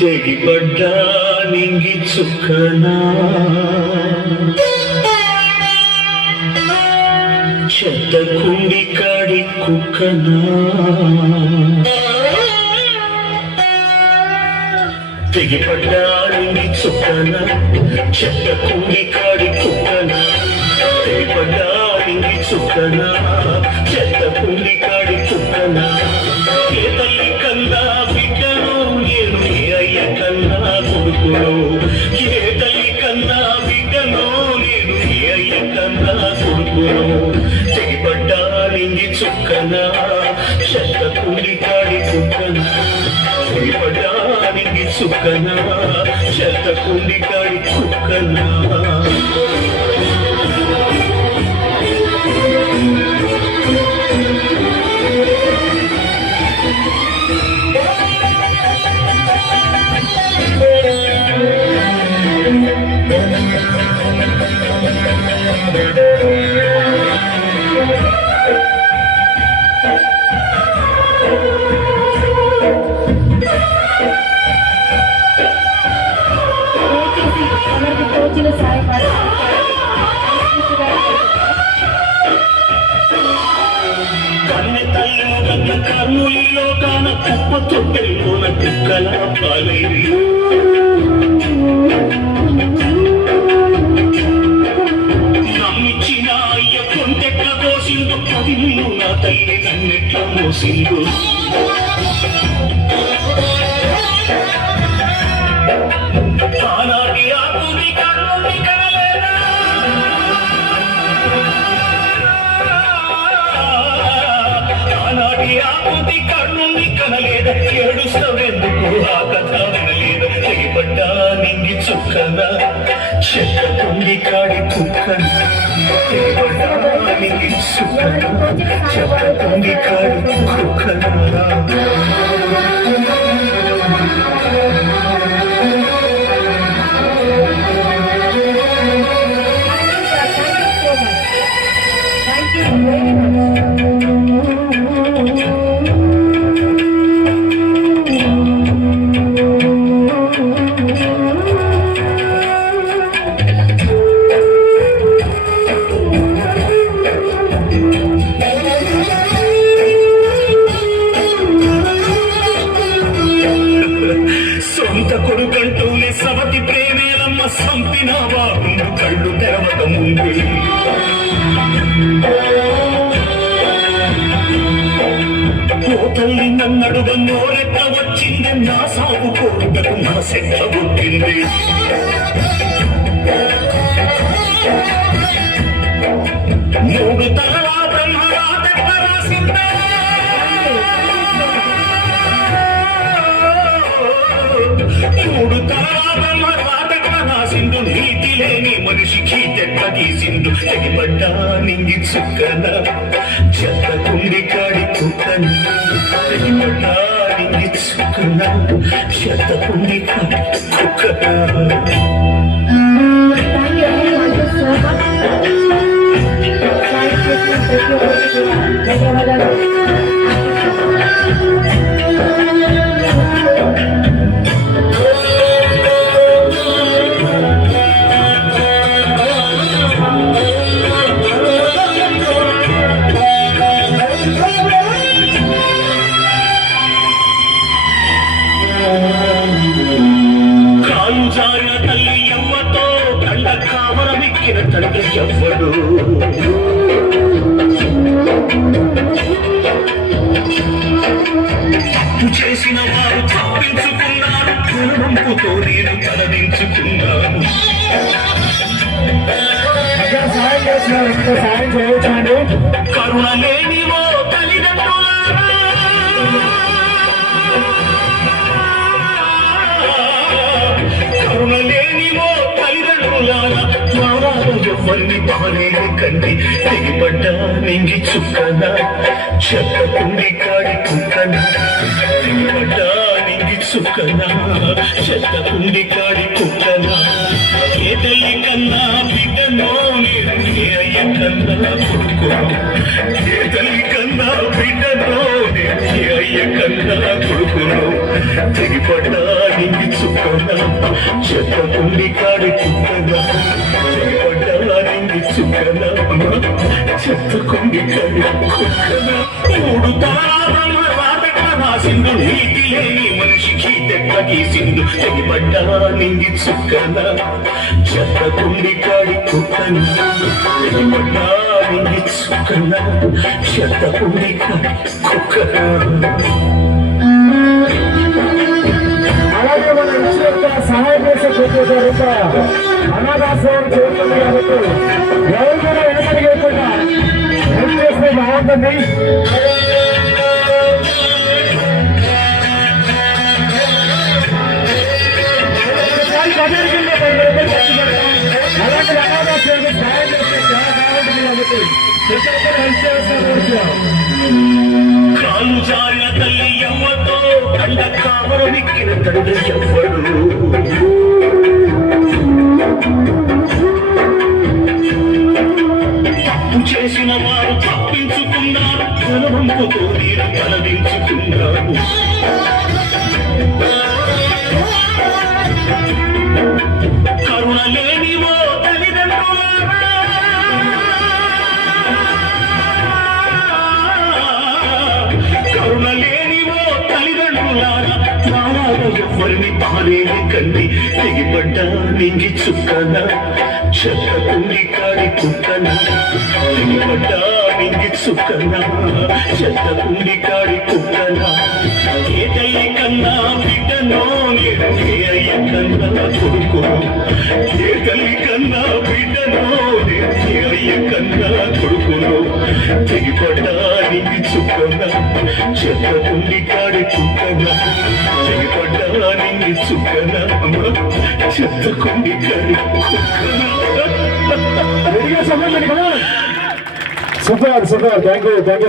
తెగిపడ్డా నింగి చుక్కనా? చెత్త కుండి కాడి కుక్కనా? తెగిపడ్డా నింగి చుక్కనా? చెత్త కుండి కాడి కుక్కనా? తెగిపడ్డా నింగి చుక్కనా? కాడి కుక్కనా చెత్త కాడి కుక్కనా కాన కుప్ప తొట్టెల్లోన నమ్మిచ్చిన అయ్య కొంటెట్ల పది నా తల్లి నన్నెట్ల మోసిందో కుక్కన చెత్త కుండి కాడి కుక్కన తల్లి నన్నడుగ నోరెట్ల వచ్చింది నా సాగు కోరుటకు శక్త పుట్టింది. మూడు తలలా మనిషికి తెక్క తీసిండు తెగిపడ్డా నింగి చుక్కన. చెత్త కుండి కాడి కుక్కన తెగిపడ్డా నింగి చుక్కన. చెత్త కుండి కాడి కుక్కన. థ్యాంక్ యూ తప్పు చేసిన వారు తప్పించుకున్నారు. కులమంపుతో నేను తలదించుకున్నాను. కరుణ లేని ఓ కరుణ లేని ఓ తల్లిదండ్రులారా. నారాలు ఎవరిని బాలేని కండి తెగిపడ్డా. నింగి చుక్కన చెత్తకుండి కాడి కుక్కన తెగిపడ్డా నింగి చుక్కన చెత్తకుండి కాడి కుక్కన ఏ తల్లి కన్నా బిడ్డనో నేను ఏ అయ్య కన్నా కొడుకును ఏ తల్లి కన్నా బిడ్డనో నేను ఏ అయ్య కన్నా కొడుకును తెగిపడ్డా నింగి చుక్కన చెత్తకుండి కాడి కుక్కన తెగిపడ్డా చెత్త కుండి మూడు తారాబ్రహ్మ నీతి లేని మనిషికి తెక్క తెగిపడ్డా నింగి చుక్కన చెత్త కుండి కాడి కుక్కన తెగిపడ్డా నింగి చుక్కన చెత్త కుండి కాడి కుక్కన అలాగే మన ఇచ్చిన చేసే అనాథాశ్రమం చేస్తుంది కాబట్టి for me. ಕಾಲು ಜಾಲ ತಲ್ಲಿ ಯಮ್ಮತ್ತು ಕಂಡ ಕಾಮರ ಬಿಕ್ಕಿನ ಕಂಡು ಯಮ್ಮರು నాలాగా పారేది కంది. కండి తెగిపడ్డ నింగి చుక్కన చెత్త కుంగి కాడి కుక్కన తెగిపడ్డ నింగి చుక్కన చెత్త కుంగి కాడి కుక్కన ఏ కన్నా బిడ్డనో ఏ అయ్య కన్నా కొడుకు. ఏ తల్లి కన్నా చెత్త కుండి కాడి కుక్కన తెగిపడ్డ నింగి చుక్కన చెత్త కుండి కాడి super super. Thank you thank you